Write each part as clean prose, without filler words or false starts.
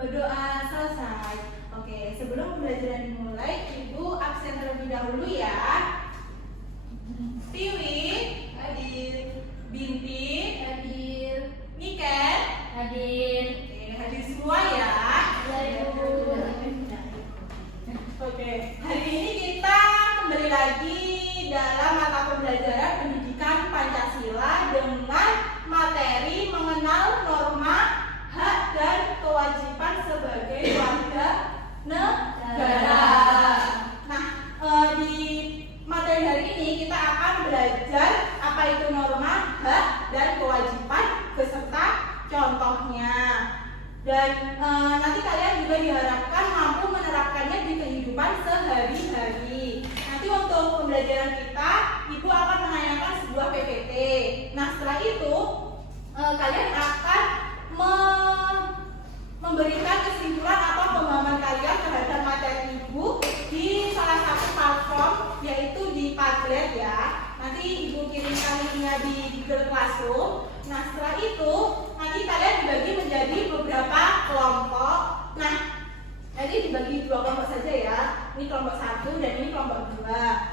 Berdoa selesai. Oke, sebelum pembelajaran dimulai, Ibu absen terlebih dahulu ya. Tiwi hadir, Binti Hadir. Niken Hadir. Oke, hadir semua ya. Oke, hari ini kita kembali lagi dalam mata pembelajaran pendidikan Pancasila dengan materi mengenal norma, hak dan kewajiban sebagai warga negara. Nah, di materi hari ini kita akan belajar apa itu norma, hak dan kewajiban beserta contohnya. Dan nanti kalian juga diharapkan mampu menerapkannya di kehidupan sehari-hari. Nanti untuk pembelajaran kita, Ibu akan menanyakan sebuah PPT. Nah, setelah itu kalian akan memberikan kesimpulan atau pemahaman kalian terhadap materi Ibu di salah satu platform, yaitu di Padlet ya. Nanti Ibu kirimkan linknya di Google Classroom. Nah, setelah itu nanti kalian dibagi menjadi beberapa kelompok. Nah, nanti dibagi dua kelompok saja ya. Ini kelompok 1 dan ini kelompok 2.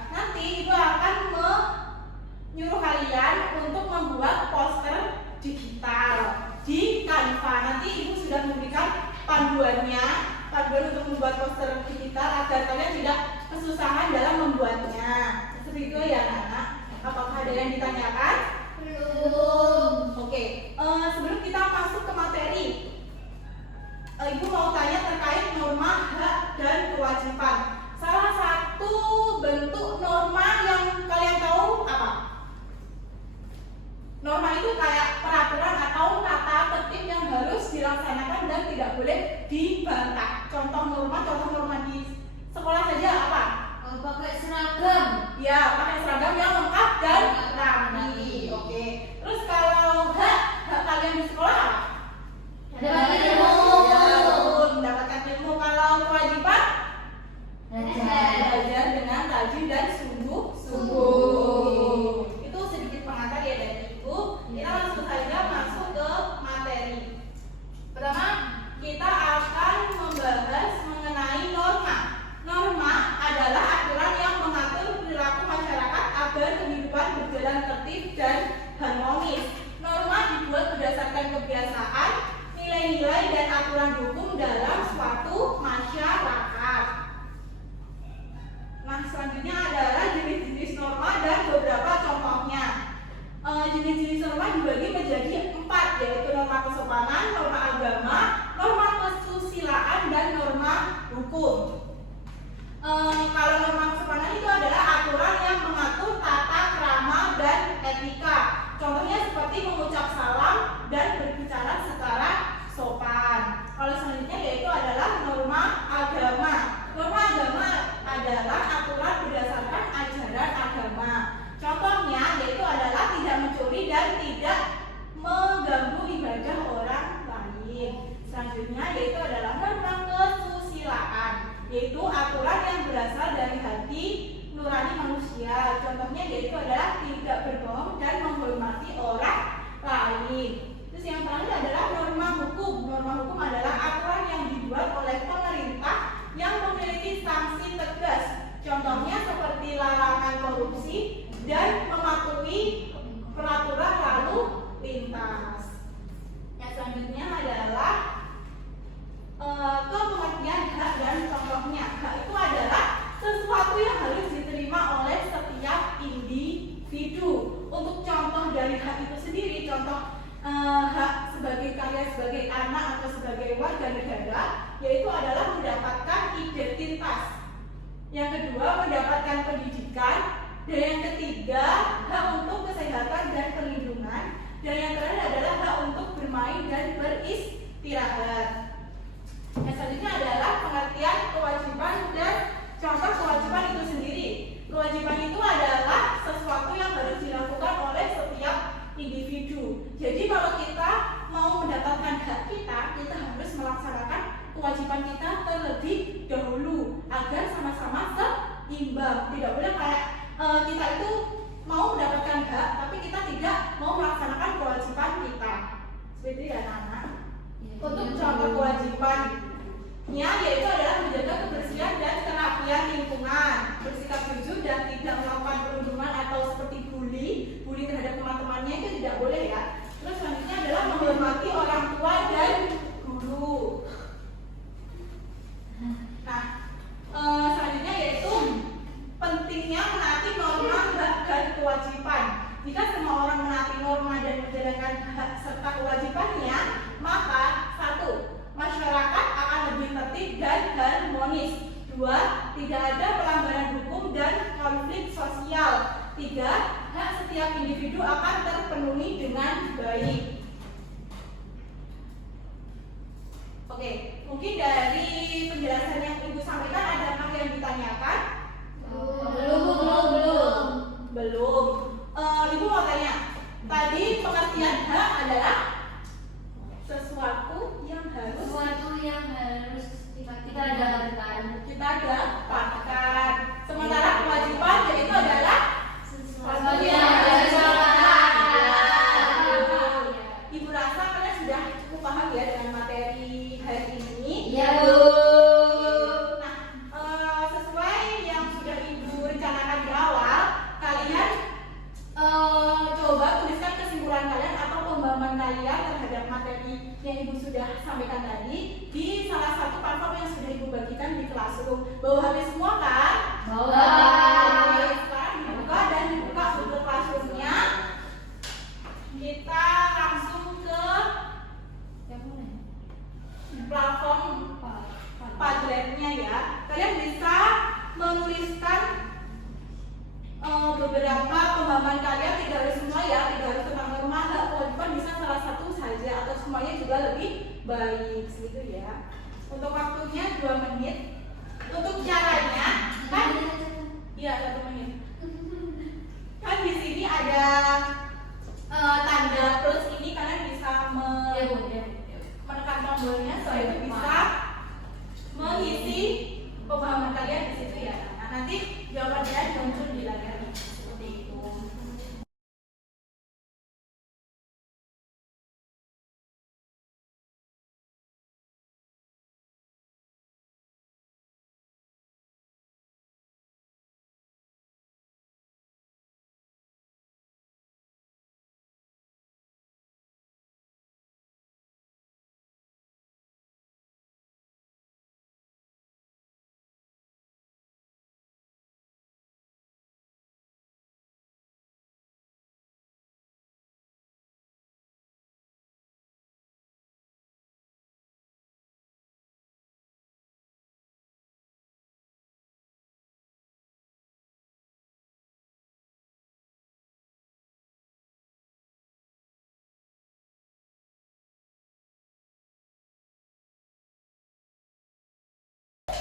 Nanti Ibu akan menyuruh kalian untuk membuat poster digital di Canva. Nanti Ibu sudah memberikan panduan untuk membuat poster digital agar kalian tidak kesusahan dalam membuatnya. Seperti itu ya anak-anak. Apakah ada yang ditanyakan? Belum. Oke, sebelum kita masuk ke materi, Ibu mau tanya terkait norma, hak dan kewajiban. Salah satu bentuk norma yang kalian tahu apa? Norma itu kayak peraturan atau tata tertib yang harus dilaksanakan dan tidak boleh dibantah. Contoh norma di sekolah saja apa? Pakai seragam. Ya, pakai seragam yang lengkap dan rapi. Oke. Terus kalau hak kalian di sekolah apa? Mendapatkan ilmu. Ya, betul, mendapatkan ilmu. Kalau kewajiban? Belajar dengan rajin dan sungguh-sungguh. Itu sedikit pengantar ya dari Ibu. Kita langsung saja masuk ke materi. Pertama, kita akan membahas mengenai norma. Norma adalah aturan yang mengatur perilaku masyarakat agar kehidupan berjalan tertib dan harmonis. Norma dibuat berdasarkan kebiasaan, nilai-nilai dan aturan hukum dalam suatu masyarakat. Nah, selanjutnya adalah jenis-jenis norma dan beberapa contohnya. Jenis-jenis norma dibagi menjadi 4, yaitu norma kesopanan, norma agama, norma kesusilaan, dan norma hukum. Kalau norma kesopanan itu adalah aturan yang mengatur tata krama dan etika. Contohnya seperti mengucap salam dan berbicara secara sopan. Kalau selanjutnya yaitu adalah norma agama. Norma agama adalah aturan berdasarkan ajaran agama. Contohnya yaitu adalah tidak mencuri dan tidak mengganggu ibadah orang lain. Selanjutnya yaitu adalah norma kesusilaan, yaitu aturan yang berasal dari hati nurani manusia. Contohnya yaitu adalah tidak berbohong dan menghormati orang lain. Terus yang terakhir adalah norma hukum. Norma hukum adalah aturan yang dibuat oleh pemerintah yang memiliki sanksi tegas. Contohnya seperti larangan korupsi dan mematuhi peraturan lalu lintas. Yang selanjutnya adalah pengertian hak dan contohnya. Hak itu adalah sesuatu yang harus diterima oleh setiap individu. Untuk contoh dari hak itu sendiri, contoh hak sebagai kalian sebagai anak atau sebagai warga negara, yaitu adalah mendapatkan identitas. Yang kedua, mendapatkan pendidikan. Dan yang ketiga, hak untuk kesehatan dan perlindungan. Dan yang terakhir adalah hak untuk bermain dan beristirahat. Yang selanjutnya adalah pengertian kewajiban dan contoh kewajiban itu sendiri. Kewajiban itu adalah sesuatu yang harus dilakukan oleh setiap individu. Jadi kalau kita mau mendapatkan hak kita harus melaksanakan kewajiban kita terlebih dahulu agar sama-sama seimbang. Tidak boleh kayak kita itu mau mendapatkan hak tapi kita tidak mau melaksanakan kewajiban kita. Seperti itu ya anak-anak. Untuk contoh kewajibannya yaitu adalah menjaga kebersihan dan kerapian lingkungan, bersikap jujur dan tidak melakukan perundungan atau seperti bully terhadap teman-temannya, itu tidak boleh ya. Terus selanjutnya adalah menghormati orang tua dan guru. Nah, selanjutnya yaitu pentingnya menaati norma hak dan kewajiban. Jika semua orang menaati norma dan menjalankan hak serta kewajibannya, maka 1. Masyarakat akan lebih tertib dan harmonis. 2. Tidak ada pelanggaran hukum dan konflik sosial. 3. Hak setiap individu akan terpenuhi dengan baik. Oke, mungkin dari penjelasan yang Ibu sampaikan adakah yang ditanyakan? Belum. Ibu mau tanya. Tadi pengertian hak adalah sesuatu yang harus kita dapatkan. Sementara kewajiban yaitu adalah sesuatu yang harus dilakukan. Ibu rasa kalian sudah cukup paham ya dengan materi hari ini. Iya, Bu. Nah, sesuai yang sudah Ibu rencanakan di awal, kalian coba tuliskan kesimpulan kalian atau pemahaman kalian terhadap materi yang Ibu sudah sampaikan tadi di salah satu platform yang sudah Ibu bagikan di Classroom. Bawa HP semua kan? Bawa. Oke, sekarang dibuka dan dibuka Google Classroom-nya. Kita langsung ke platform Padlet-nya ya. Kalian bisa menuliskan beberapa pemahaman kalian, tidak harus semua ya, tidak harus tentang norma hak kewajiban, bisa salah satu saja atau semuanya juga lebih baik gitu ya. Untuk waktunya 2 menit. Untuk caranya kan, iya 1 menit. Kan di sini ada tanda plus ini, kalian bisa menekan tombolnya, soal itu bisa mengisi pemahaman kalian di situ ya. Nah, nanti jawabannya muncul di layar seperti itu.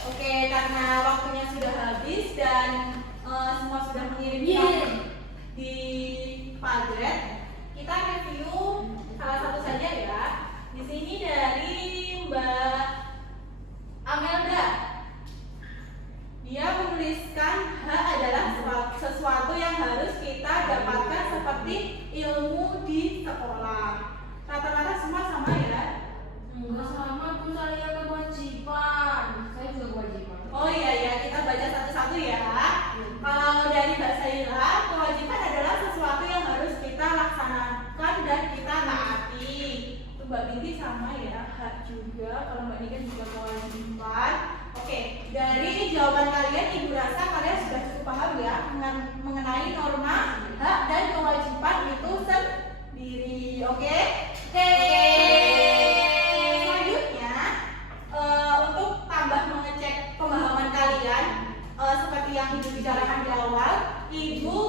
Oke, karena waktunya sudah habis dan semua sudah mengirimkan di Padlet, kita review salah satu saja ya. Di sini dari Mbak Amelda, dia menuliskan hak adalah sesuatu yang harus kita dapatkan seperti ilmu di sekolah. Rata-rata semua sama ya? Enggak sama, tuh saya kewajiban. Saya juga kewajiban. Oh iya, kita baca satu-satu ya. Kalau dari Mbak Saila, kewajiban adalah sesuatu yang harus kita laksanakan dan kita taati. Itu Mbak Binti sama ya, hak juga. Kalau Mbak Nika juga kewajiban. Oke, dari jawaban kalian, Ibu rasa kalian sudah cukup paham ya mengenai norma hak dan kewajiban itu sendiri. Oke? Selanjutnya, untuk tambah mengecek pemahaman kalian, seperti yang Ibu bicarakan di awal, Ibu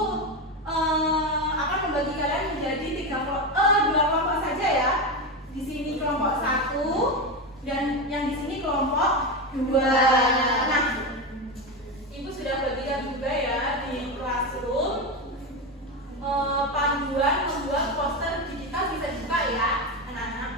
akan membagi kalian menjadi 2 kelompok saja ya. Di sini kelompok 1 dan yang di sini kelompok 2. Nah, Ibu sudah bagikan juga ya di Classroom panduan membuat poster digital, bisa dibuka ya anak-anak.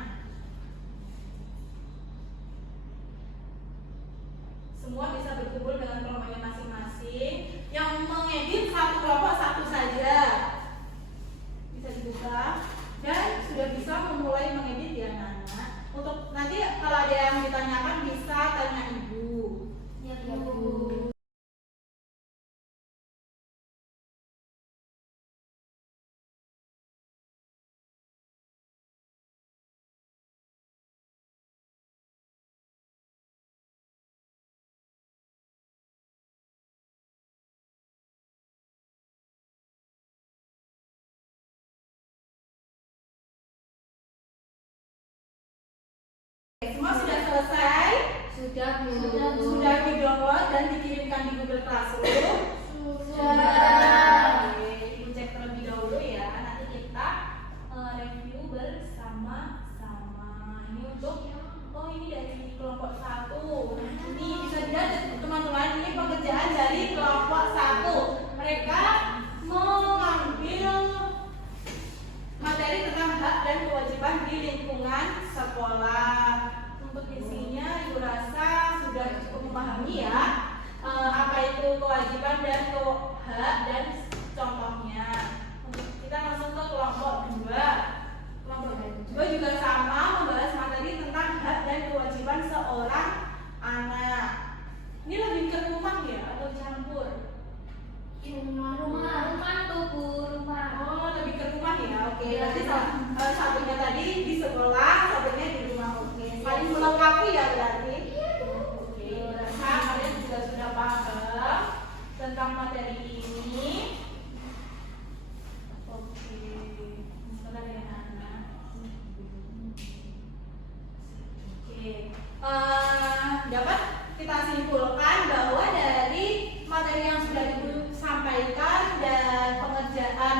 Semua sudah selesai? Sudah, Bu. Sudah di-download dan dikirimkan di Google Classroom? Sudah. Oke, Ibu cek terlebih dahulu ya. Nanti kita review bersama-sama. Ini untuk ini dari kelompok 1. Ini bisa dilihat teman-teman, ini pekerjaan dari kelompok 1. Mereka mengambil materi tentang hak dan kewajiban di lingkungan sekolah. Untuk isinya Ibu rasa sudah cukup memahami ya, apa itu kewajiban dan hak dan contohnya. Kita langsung ke kelompok 2. Kelompok 2 juga sama, membahas materi tentang hak dan kewajiban seorang anak. Ini lebih ke rumah ya atau campur? Rumah tuh, Bu, rumah. Oh, lebih ke rumah ya. Oke, berarti satunya tadi di sekolah, satunya di rumah. Oke, saling melengkapi ya berarti. Oke, rasa kalian juga sudah paham tentang materi ini. Oke, sebentar ya anak. Oke, dapat kita simpulkan bahwa dari materi yang sudah disampaikan dan pengerjaan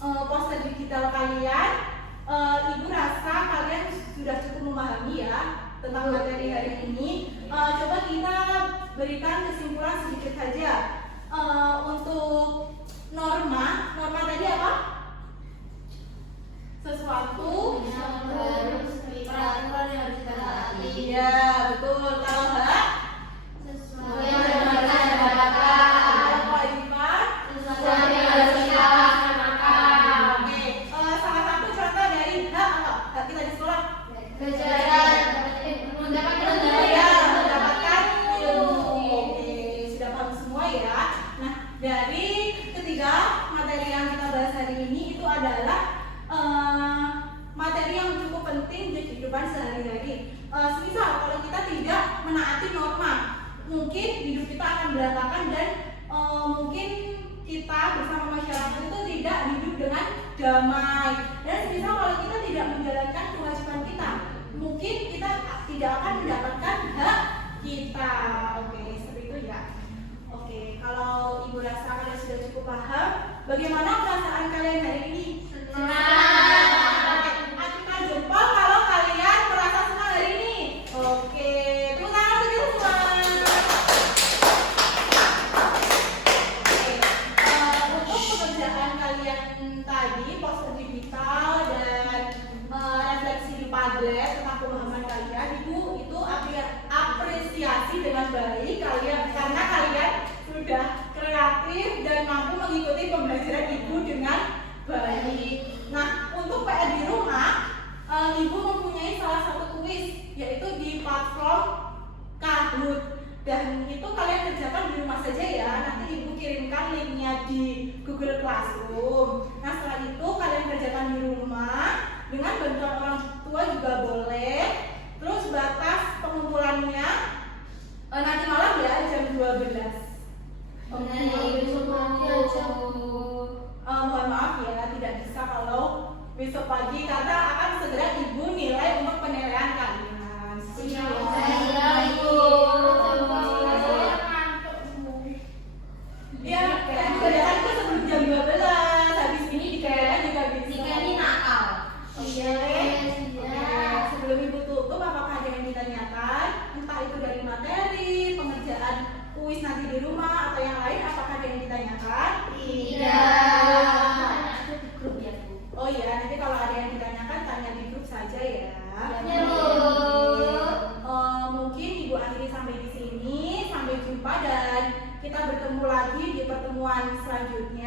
poster digital kalian, Ibu rasa kalian sudah cukup memahami ya tentang materi hari ini. Coba kita berikan kesimpulan sedikit saja. Untuk norma tadi apa? Sesuatu Peraturan yang harus kita taati. iya betul. Kalau hak Sesuai dengan kewajiban. kewajiban Sesuai yang harus kita laksanakan. Oke, salah satu contoh dari hak apa? Hak kita di sekolah. Mendapatkan Ya, mendapatkan ilmu. Oke, sudah paham semua ya. Nah, dari ketiga materi yang kita bahas hari ini itu adalah materi yang cukup penting di kehidupan sehari-hari. Semisal kalau kita tidak menaati norma, mungkin hidup kita akan berantakan dan mungkin kita bersama masyarakat itu tidak hidup dengan damai. Dan semisal kalau kita tidak menjalankan kewajiban kita, mungkin kita tidak akan mendapatkan hak kita. Oke, seperti itu ya. Oke, kalau Ibu rasa kalian sudah cukup paham, bagaimana perasaan kalian hari ini? Oke, ajukan jempol kalau kalian merasa senang hari ini. Oke, tepuk tangan untuk kita semua. Untuk pekerjaan kalian tadi, poster digital dan refleksi di Padlet tentang pemahaman kalian, Ibu itu apresiasi dengan baik kalian karena kalian sudah kreatif dan mampu mengikuti pembelajaran Ibu dengan baik. Nah, untuk PR di rumah, Ibu mempunyai salah satu kuis yaitu di platform Kahoot. Dan itu kalian kerjakan di rumah saja ya. Nanti Ibu kirimkan linknya di Google Classroom. Nah, setelah itu kalian kerjakan di rumah dengan bantuan orang tua juga boleh. Terus batas pengumpulannya nanti malam ya jam 12. Mohon maaf ya tidak bisa kalau besok pagi karena akan segera Ibu nilai untuk penilaian kalian. Ya, kerjaan itu sebelum jam 12. Habis ini dikerjakan juga bisa. Oke. Sebelum Ibu tutup, apakah ada yang ditanyakan? Entah itu dari materi, pengerjaan kuis nanti di rumah atau yang lain, apakah ada yang ditanyakan? Oh iya, nanti kalau ada yang ditanyakan tanya di grup saja ya. Mungkin Ibu akhiri sampai di sini. Sampai jumpa dan kita bertemu lagi di pertemuan selanjutnya.